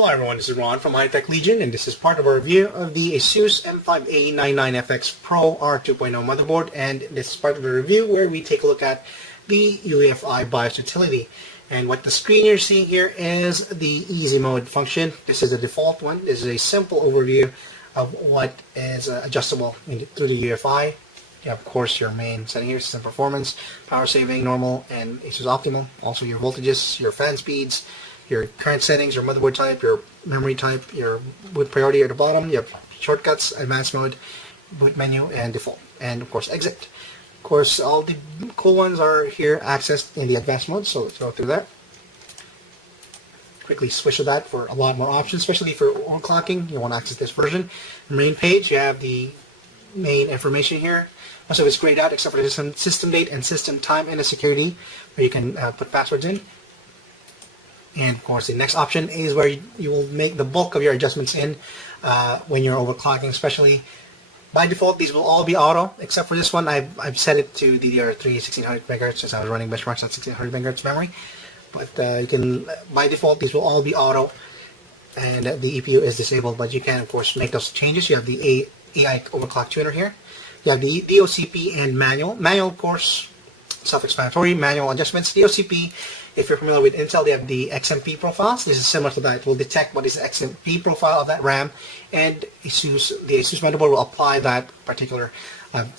Hello everyone, this is Ron from High-Tech Legion, and this is part of our review of the ASUS M5A99FX Pro R2.0 motherboard, and this is part of the review where we take a look at the UEFI BIOS utility. And what the screen you're seeing here is the easy mode function. This is the default one. This is a simple overview of what is adjustable through the UEFI. You have, of course, your main setting here, system performance, power saving, normal, and ASUS optimal. Also your voltages, your fan speeds, your current settings, your motherboard type, your memory type, your boot priority at the bottom. You have shortcuts, advanced mode, boot menu, and default, and of course exit. Of course, all the cool ones are here accessed in the advanced mode, so let's go through that. Quickly switch to that for a lot more options, especially for overclocking. You want to access this version. The main page, you have the main information here. Most of it's grayed out except for the system date and system time and the security, where you can put passwords in. And of course, the next option is where you will make the bulk of your adjustments in when you're overclocking, especially. By default, these will all be auto, except for this one. I've set it to DDR3 1600 MHz since I was running benchmarks at 1600 MHz memory. But you can, by default, these will all be auto, and the EPU is disabled. But you can, of course, make those changes. You have the AI overclock tuner here. You have the DOCP and manual. Manual, of course, self-explanatory. Manual adjustments. DOCP, if you're familiar with Intel, they have the XMP profiles. This is similar to that. It will detect what is the XMP profile of that RAM, and the ASUS motherboard will apply that particular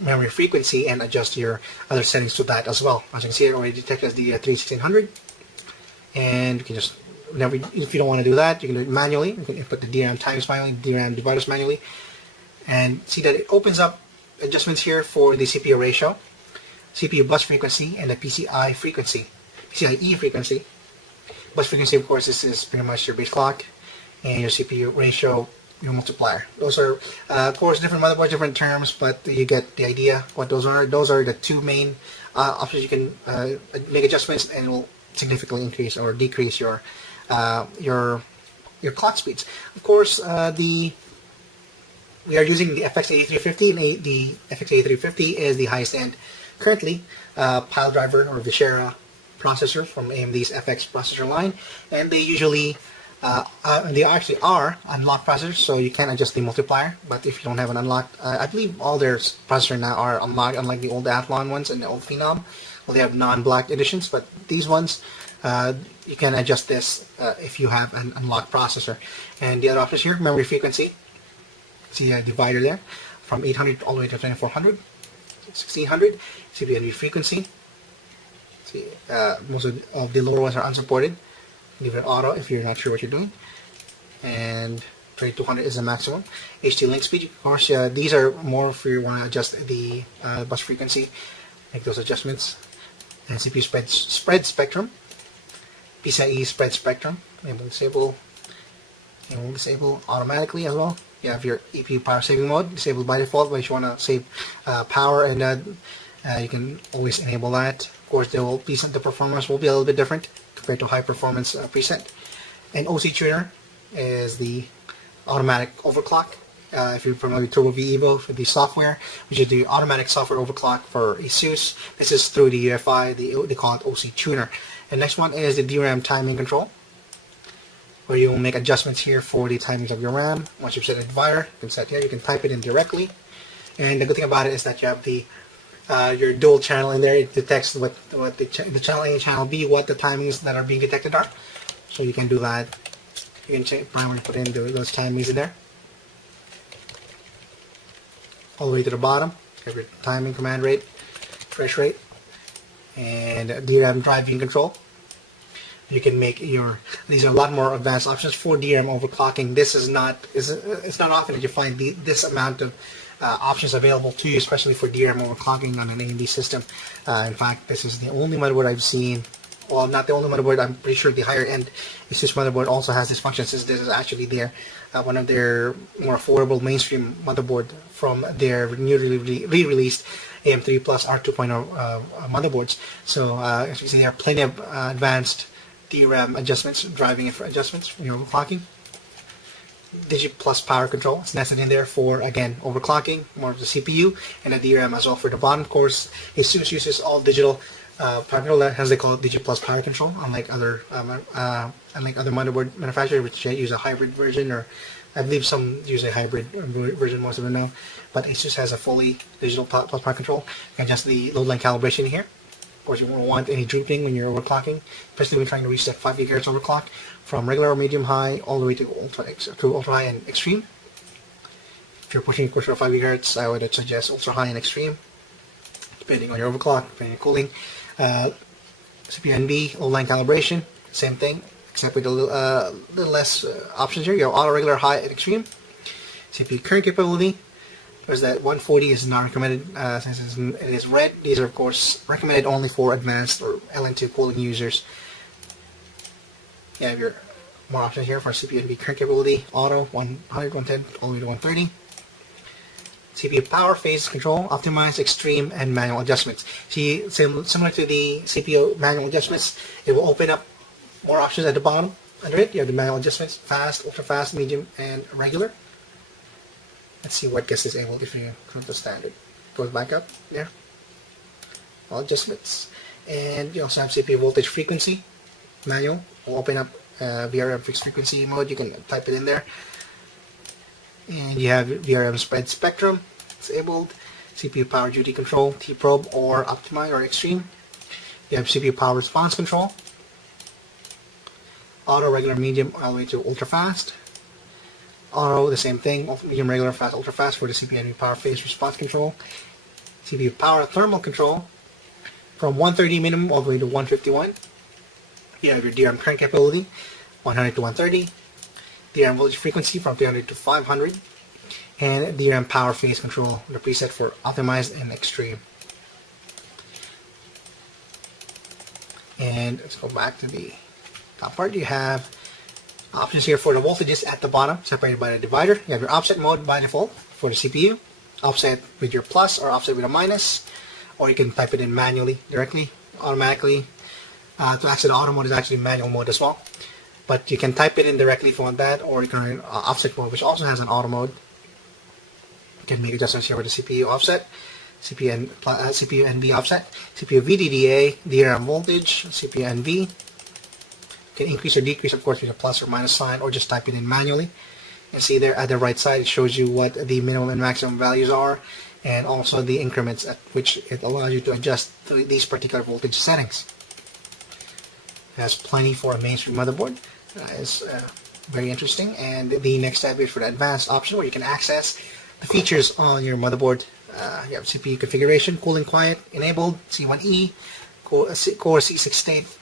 memory frequency and adjust your other settings to that as well. As you can see, it already detects the 1600, and you can just, whenever, if you don't want to do that, you can do it manually. You can input the DRAM times manually, DRAM dividers manually, and see that it opens up adjustments here for the CPU ratio, CPU bus frequency, and the PCIe frequency. Bus frequency, of course, this is pretty much your base clock, and your CPU ratio, your multiplier. Those are, of course, different motherboards, different terms, but you get the idea what those are. Those are the two main options. You can make adjustments, and it will significantly increase or decrease your clock speeds. Of course, we are using the FX8350, and the FX8350 is the highest end currently pile driver or Vishera processor from AMD's FX processor line, and they usually they actually are unlocked processors, so you can adjust the multiplier. But if you don't have an unlocked, I believe all their processors now are unlocked, unlike the old Athlon ones and the old Phenom. Well, they have non-black editions, but these ones you can adjust this if you have an unlocked processor. And the other options here, memory frequency. See a divider there from 800 all the way to 2400, 1600. CPU NV frequency. See, most of the lower ones are unsupported. Leave it auto if you're not sure what you're doing. And 2200 is the maximum. HT link speed, of course. These are more if you want to adjust the bus frequency. Make those adjustments. And CPU spread spectrum. PCIe spread spectrum. Enable disable automatically as well. You have your EPU power saving mode disabled by default, but if you want to save power, and you can always enable that. Of course, the performance will be a little bit different compared to high performance preset. And OC tuner is the automatic overclock. If you're familiar with Turbo V Evo for the software, which is the automatic software overclock for ASUS. This is through the UEFI. They call it OC tuner. And next one is the DRAM timing control, where you will make adjustments here for the timings of your RAM. Once you've set a divider, you can set here, you can type it in directly. And the good thing about it is that you have the your dual channel in there. It detects what the channel A and channel B, what the timings that are being detected are. So you can do that. You can change primary, put in those timings in there. All the way to the bottom, you have your timing, command rate, refresh rate, and DRAM driving control. You can make these are a lot more advanced options for DRAM overclocking. This is not, it's not often that you find this amount of options available to you, especially for DRAM overclocking on an AMD system. In fact, this is the only motherboard I've seen, well, not the only motherboard, I'm pretty sure the higher end ASUS motherboard also has this function, since this is actually one of their more affordable mainstream motherboard from their newly re-released AM3 Plus R2.0 motherboards. So as you can see, there are plenty of advanced DRAM adjustments, driving adjustments when you're overclocking. Digi Plus power control is nested in there for, again, overclocking, more of the CPU, and the DRAM as well for the bottom. Of course, ASUS uses all digital Power control, as they call it, Digi Plus power control, unlike other motherboard manufacturers which use a hybrid version, or I believe some use a hybrid version, most of them now. But ASUS has a fully digital plus power control. You can adjust the load line calibration here. Of course, you won't want any drooping when you're overclocking, especially when trying to reach that 5 GHz overclock from regular or medium high all the way to ultra high and extreme. If you're pushing, of course, for 5 GHz, I would suggest ultra high and extreme, depending on your overclock, depending on your cooling. CPU NB, load line calibration, same thing, except with a little less options here. You have auto, regular, high, and extreme. CPU current capability. There's that 140 is not recommended since it is red. These are, of course, recommended only for advanced or LN2 cooling users. You have your more options here for CPU NB current capability. Auto, 100, 110, all the way to 130. CPU power, phase control, optimized, extreme, and manual adjustments. See, similar to the CPU manual adjustments, it will open up more options at the bottom under it. You have the manual adjustments, fast, ultra fast, medium, and regular. Let's see what gets disabled if you click the standard. Goes back up there. All adjustments. And you also have CPU voltage frequency, manual. Will open up VRM fixed frequency mode. You can type it in there. And you have VRM spread spectrum disabled, CPU power duty control, T-probe or optimize or extreme. You have CPU power response control, auto, regular, medium, all the way to ultra fast. Auto, the same thing, medium, regular, fast, ultra fast for the CPU NB power phase response control. CPU power thermal control from 130 minimum all the way to 151. You have your DRAM crank capability, 100 to 130. DRAM voltage frequency from 300 to 500, and DRAM power phase control, the preset for optimized and extreme. And let's go back to the top part. You have options here for the voltages at the bottom, separated by the divider. You have your offset mode by default for the CPU, offset with your plus or offset with a minus, or you can type it in manually directly, automatically. To access the auto mode is actually manual mode as well. But you can type it in directly if you want that, or you can offset mode, which also has an auto mode. You can make adjustments here with the CPU offset, CPU NB offset, CPU VDDA, DRAM voltage, CPU NV. You can increase or decrease, of course, with a plus or minus sign, or just type it in manually. And see there at the right side, it shows you what the minimum and maximum values are, and also the increments at which it allows you to adjust to these particular voltage settings. It has plenty for a mainstream motherboard. It's very interesting. And the next step is for the advanced option, where you can access the features on your motherboard. You have CPU configuration, cooling quiet enabled, C1E, Core C68.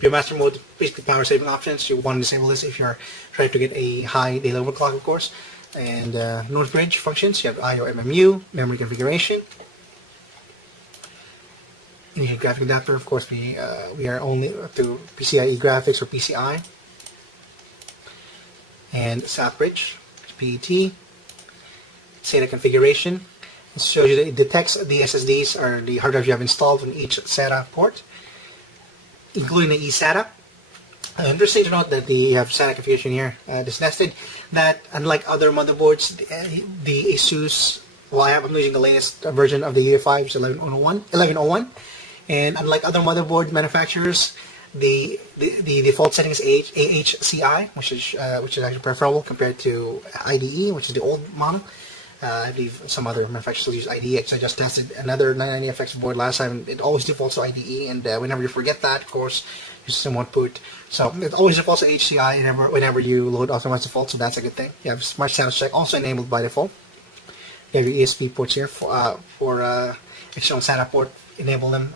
Your master mode, basically power saving options. You want to disable this if you're trying to get a high daily overclock, of course. And North Bridge functions. You have I/O MMU, memory configuration. And you have graphic adapter. Of course, we are only up to PCIe graphics or PCI. And SAP bridge, PET. SATA configuration. It shows you that it detects the SSDs or the hard drive you have installed on each SATA port, including the eSATA. Interesting to note that you have SATA configuration here, this nested, that unlike other motherboards, the ASUS, well, I'm using the latest version of the UEFI, which is 1101, and unlike other motherboard manufacturers, the default setting is AHCI, which is actually preferable compared to IDE, which is the old model. I believe some other manufacturers still use IDE. I just tested another 990FX board last time. It always defaults to IDE, and whenever you forget that, of course, your system won't boot. So it always defaults to HCI whenever you load authorized default, so that's a good thing. You have Smart Status Check also enabled by default. You have your ESP ports here for external SATA port. Enable them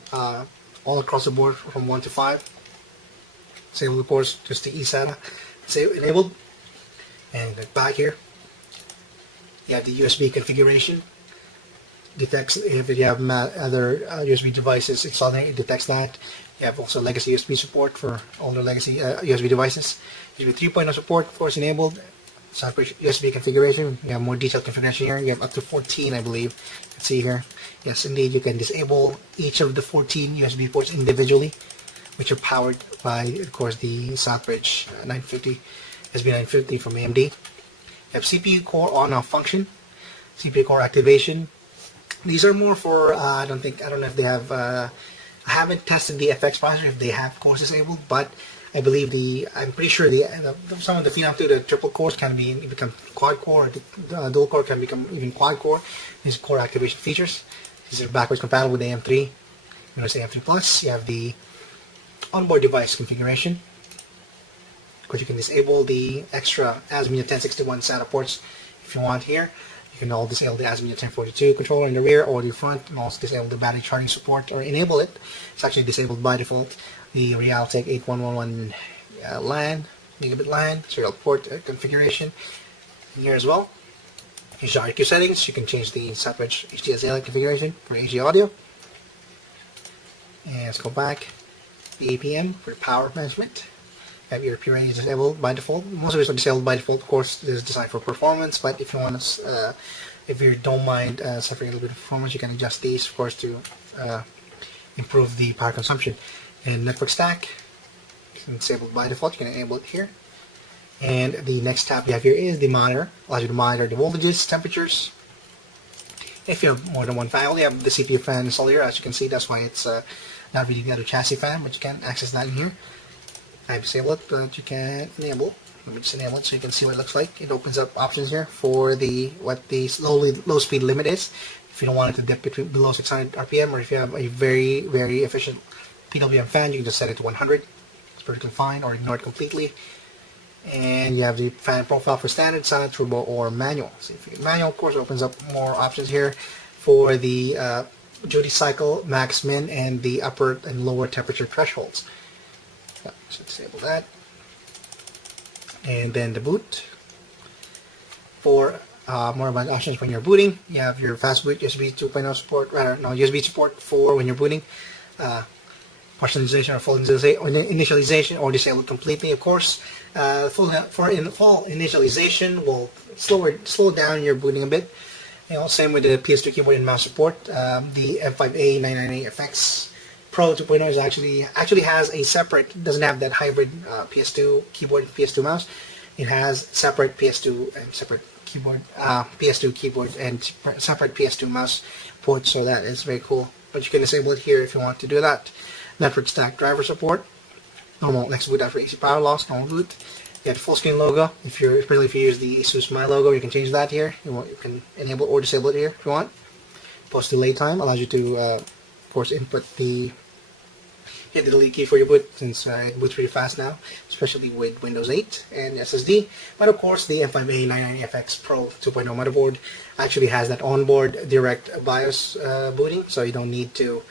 all across the board from 1 to 5. Disable the ports, just the eSATA. Say enabled. And back here, you have the USB configuration. Detects if you have other USB devices installed, it detects that. You have also legacy USB support for older legacy USB devices. USB 3.0 support, of course, enabled. Separate USB configuration. You have more detailed configuration here. You have up to 14, I believe. Let's see here. Yes, indeed, you can disable each of the 14 USB ports individually, which are powered by, of course, the Southbridge 950, SB950 from AMD. You have CPU core on-off function, CPU core activation. These are more for I don't know if they have I haven't tested the FX processor if they have cores disabled, but I believe I'm pretty sure some of the Phenom 2, the triple cores can become quad core, or the dual core can become even quad core. These core activation features. These are backwards compatible with AM3. Notice AM3 Plus. You have the onboard device configuration. Of course, you can disable the extra ASUS 1061 SATA ports if you want here. You can all disable the ASUS 1042 controller in the rear or the front, and also disable the battery charging support or enable it. It's actually disabled by default. The Realtek 8111 LAN, gigabit LAN, serial port configuration here as well. Here's your IQ settings. You can change the separate HDSL configuration for HD audio. And let's go back. The APM for power management. You have your P rating disabled by default. Most of it is disabled by default. Of course, it is designed for performance. But if you want to, if you don't mind suffering a little bit of performance, you can adjust these, of course, to improve the power consumption. And network stack, disabled by default. You can enable it here. And the next tab you have here is the monitor. Allows you to monitor the voltages, temperatures. If you have more than one fan, I only have the CPU fan installed here. As you can see, that's why it's not really the other chassis fan, but you can access that in here. I disable it, but you can enable. Let me just enable it so you can see what it looks like. It opens up options here for what the low speed limit is. If you don't want it to dip below 600 RPM, or if you have a very, very efficient PWM fan, you can just set it to 100. It's perfectly fine, or ignore it completely. And you have the fan profile for standard, silent, turbo, or manual. So if you manual, of course, it opens up more options here for the duty cycle, max, min, and the upper and lower temperature thresholds. So disable that. And then the boot. For more about options when you're booting, you have your fast boot USB 2.0 support, USB support for when you're booting. Partial initialization or full initialization, or disable completely, of course. Full initialization will slow down your booting a bit. Same with the PS2 keyboard and mouse support. The M5A99FX Pro 2.0 is actually has a separate, doesn't have that hybrid PS2 keyboard and PS2 mouse. It has separate PS2 and separate keyboard, PS2 keyboard and separate PS2 mouse ports, so that is very cool. But you can disable it here if you want to do that. Network stack driver support. Normal next boot after AC power loss, normal boot. You have the full screen logo. Especially if you use the ASUS My logo, you can change that here. You can enable or disable it here if you want. Post delay time allows you to, of course, input hit the delete key for your boot, since it boots pretty fast now, especially with Windows 8 and SSD. But of course, the M5A99FX Pro 2.0 motherboard actually has that onboard direct BIOS booting, so you don't need to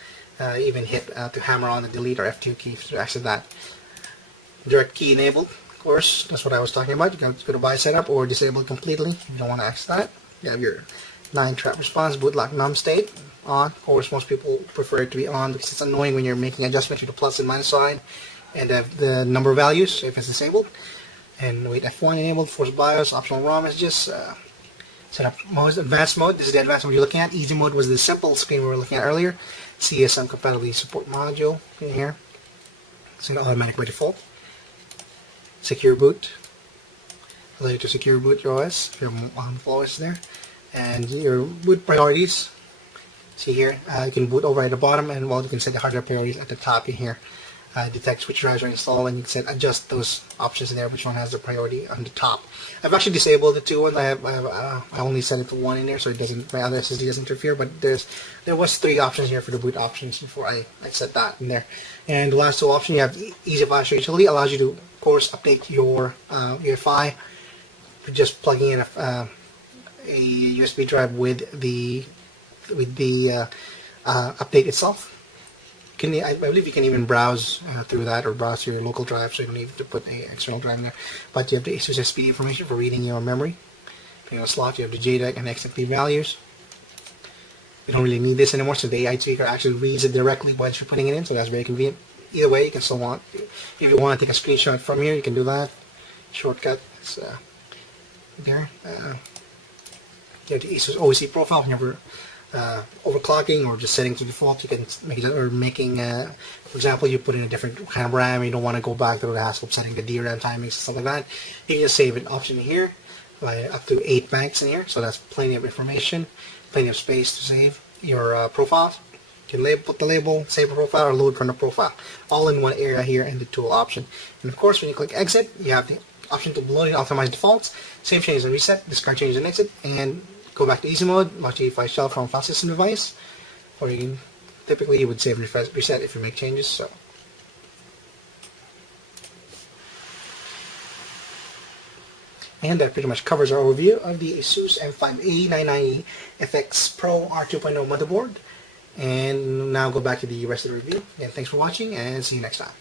even hit to hammer on the delete or F2 key to access that. Direct key enabled, of course, that's what I was talking about. You can go to BIOS setup or disable it completely if you don't want to access that. You have your 9-trap response, boot lock num state on. Of course, most people prefer it to be on because it's annoying when you're making adjustments to the plus and minus side and the number values if it's disabled. And wait, F1 enabled, force BIOS, optional ROM is just set up most advanced mode. This is the advanced mode you're looking at. Easy mode was the simple screen we were looking at earlier. CSM compatibility support module in here. It's an automatic by default. Secure boot. Allow you to secure boot your OS if you're on the OS there. And your boot priorities. See here, you can boot over at the bottom, and you can set the hardware priorities at the top in here. Detect which drives are installed, and you can adjust those options in there, which one has the priority on the top. I've actually disabled the 2 ones. I only set it to 1 in there, so it doesn't, my other SSD doesn't interfere. But there was 3 options here for the boot options before I set that in there. And the last 2 options, you have Easy Flash Utility, allows you to, of course, update your UEFI, just plugging in a USB drive with the update itself. I believe you can even browse through that, or browse your local drive, so you don't need to put an external drive in there. But you have the ASUS SPD information for reading your memory. In a slot, you have the JDEC and XMP values. You don't really need this anymore, so the AI tweaker actually reads it directly once you're putting it in, so that's very convenient. Either way, you can still if you want to take a screenshot from here, you can do that. Shortcut is there. You have the ASUS OEC profile. Whenever overclocking or just setting to default, you can make it, or making, for example, you put in a different kind of RAM, you don't want to go back to the hassle of setting the DRAM timings and stuff like that. You can just save an option here by up to 8 banks in here, so that's plenty of information, plenty of space to save your profiles. You can put the label, save a profile, or load from the profile, all in one area here in the tool option. And of course, when you click exit, you have the option to load and optimize defaults, save changes and reset, discard changes and exit, and go back to easy mode, launch UEFI shell from a file system device, or you can, typically you would save and reset if you make changes. So. And that pretty much covers our overview of the ASUS M5A99FX Pro R2.0 motherboard. And now go back to the rest of the review. And thanks for watching, and see you next time.